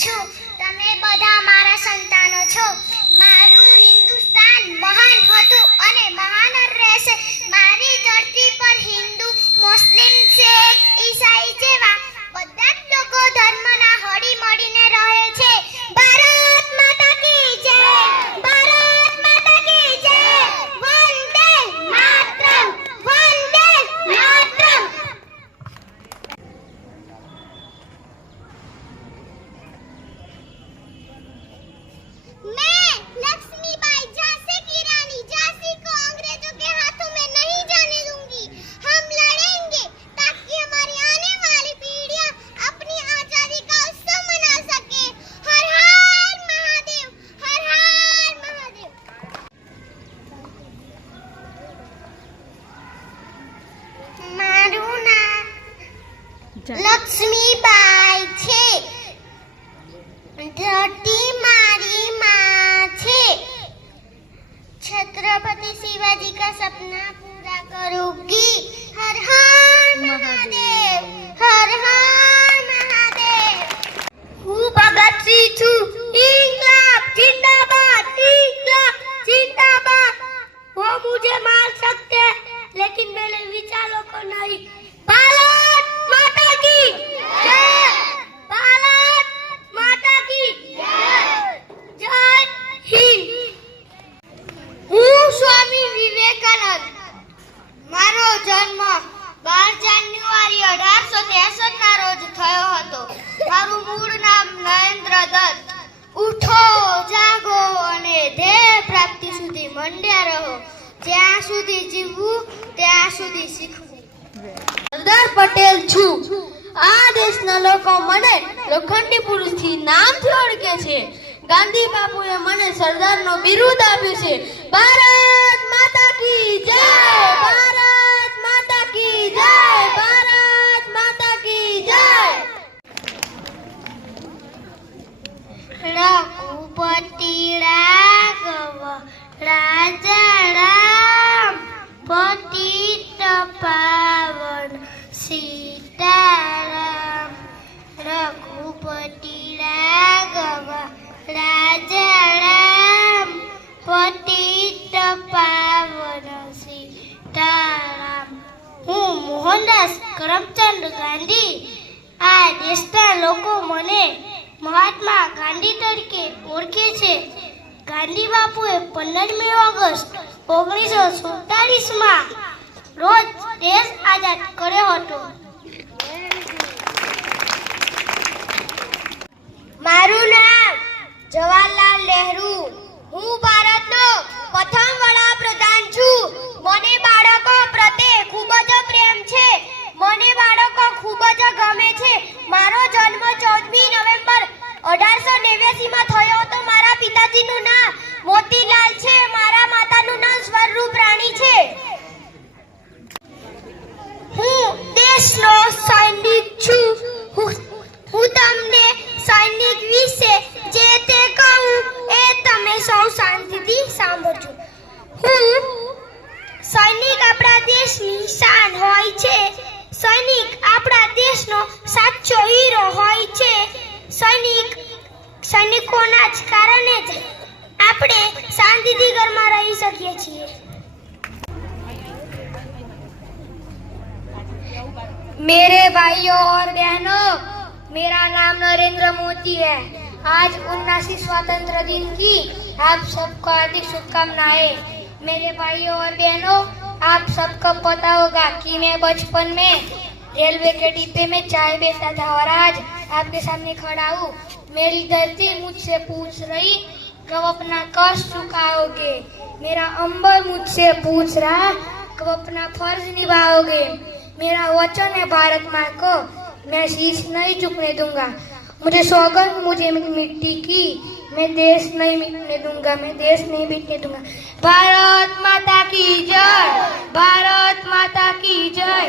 છું. તમે બધા મારા સંતાનો છો. મારું હિન્દુસ્તાન મહાન હતું અને મહાન જ રહેશે. મારી ધરતી પર હિન્દુ, મુસ્લિમ, શીખ, ઈસાઈ જેવા બધા જ લોકો ધર્મના હળી મળીને રહે છે. ભારત માતા કી જય! ભારત માતા કી જય! વંદે માતરમ! વંદે માતરમ! मैं लक्ष्मीबाई झांसी की रानी झांसी को अंग्रेजों के हाथों में नहीं जाने दूंगी. हम लड़ेंगे ताकि हमारी आने वाली पीढ़ियां अपनी आजादी का उत्सव मना सके. हर हर महादेव! हर हर महादेव! મારું નામ લક્ષ્મીબાઈ છે. ધરતી મારી माँ છે. छत्रपति शिवाजी का सपना पूरा करूंगी. हर हर महादेव! हर हर महादेव! હું ભગતસિંહ છું. ઇન્કલાબ जिंदाबाद! इन्कलाब जिंदाबाद! वो मुझे मार सकते लेकिन मेरे विचारों को नहीं. भारत माता की जय! भारत माता की जय! हिंद. હું સ્વામી વિવેકાનંદ. મારો જન્મ 12 જાન્યુઆરી 1863 ના રોજ થયો હતો. મારું મૂળ નામ નરેન્દ્ર દત્ત. ઉઠો, જાગો અને ધ્યેય પ્રાપ્તિ સુધી મંડ્યા રહો. જ્યાં સુધી જીવવું ત્યાં સુધી શીખવું. સરદાર પટેલ છું. આ દેશના લોકો મને લોખંડી પુરુષથી નામથી ઓળખે છે. ગાંધી બાપુએ મને સરદારનો બિરુદ આપ્યું છે. ભારત માતા કી જય! ભારત માતા કી જય! ભારત માતા કી જય! રઘુપતિ રાઘવ રાજા રામ પતિત પાવન સીતારામ. રઘુપતિ રાઘવ રાજા રામ પતિત પાવન સીતારામ. હું મોહનદાસ કરમચંદ ગાંધી. આ દેશના લોકો મને મહાત્મા ગાંધી તરીકે ઓળખે છે. ગાંધી બાપુએ 15મી ઓગસ્ટ 1947માં રોજ દેશ આઝાદ કર્યો હતો. મારું નામ જવાહરલાલ નહેરુ. હું ભારતનો પ્રથમ વડાપ્રધાન છું. મને બાળકો પ્રત્યે ખૂબ જ પ્રેમ છે. મને બાળકો ખૂબ જ ગમે છે. મારો જન્મ 14મી નવેમ્બર 1889માં થયો હતો. મારા પિતાજીનું નામ મોતીલાલ છે. મારા માતાનું નામ સ્વરૂપ રાણી છે. હું દેશનો સૈનિક છું. હું તમને સૈનિક વિશે જે તે કહું એ તમે સૌ શાંતિથી સાંભળજો. સૈનિક આપણા દેશની શાન હોય છે. સૈનિક આપણા દેશનો સાચો હીરો હોય છે. સૈનિકોના જ કારણે જ આપણે શાંતિથી ઘરમાં રહી શકીએ છીએ. मेरे भाइयों और बहनों, मेरा नाम नरेंद्र मोदी है. आज 79वीं स्वतंत्रता दिन की आप सबको हार्दिक शुभकामनाएं. मेरे भाइयों और बहनों, आप सबको पता होगा कि मैं बचपन में रेलवे के डिब्बे में चाय बेचता था और आज आपके सामने खड़ा हूँ. मेरी धरती मुझसे पूछ रही कब अपना कष्ट चुकाओगे. मेरा अंबर मुझसे पूछ रहा कब अपना फर्ज निभाओगे. मेरा वचन है भारत माँ को, मैं शीश नहीं झुकने दूंगा. मुझे सौगंध मुझे मिट्टी की, मैं देश नहीं मिटने दूंगा. मैं देश नहीं मिटने दूंगा. भारत माता की जय! भारत माता की जय!